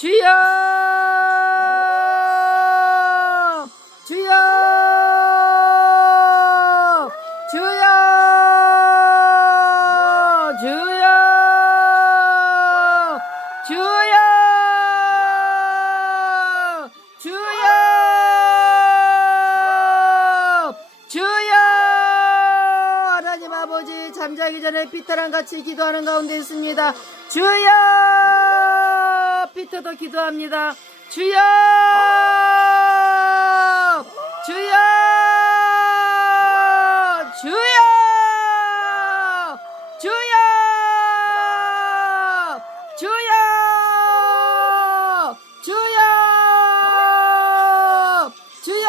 주여! 주여! 주여! 주여! 주여! 주여! 주여! 하나님 아버지 잠자기 전에 피터랑 같이 기도하는 가운데 있습니다. 주여 피터도 기도합니다. 주여! 주여! 주여! 주여! 주여! 주여! 주여!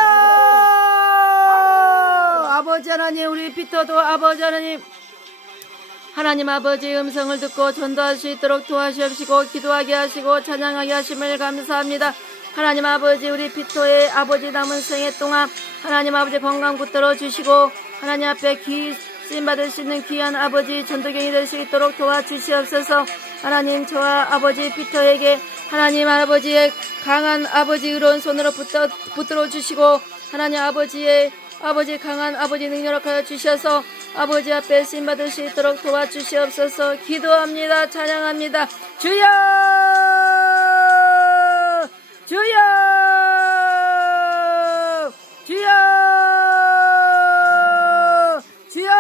아버지 하나님 우리 피터도 아버지 하나님 하나님 아버지의 음성을 듣고 전도할 수 있도록 도와주시옵시고 기도하게 하시고 찬양하게 하심을 감사합니다. 하나님 아버지 우리 피토의 아버지 남은 생애 동안 하나님 아버지 건강 붙들어 주시고 하나님 앞에 귀 쓰임 받을 수 있는 귀한 아버지 전도경이 될 수 있도록 도와주시옵소서. 하나님 저와 아버지 피터에게 하나님 아버지의 강한 아버지 의로운 손으로 붙들어, 붙들어 주시고 하나님 아버지의 아버지 강한 아버지 능력을 하여 주셔서 아버지 앞에 쓰임 받을 수 있도록 도와주시옵소서. 기도합니다. 찬양합니다. 주여! 주여! 주여! 주여!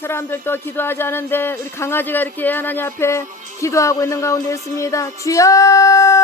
사람들도 기도하지 않은데 우리 강아지가 이렇게 하나님 앞에 기도하고 있는 가운데 있습니다. 주여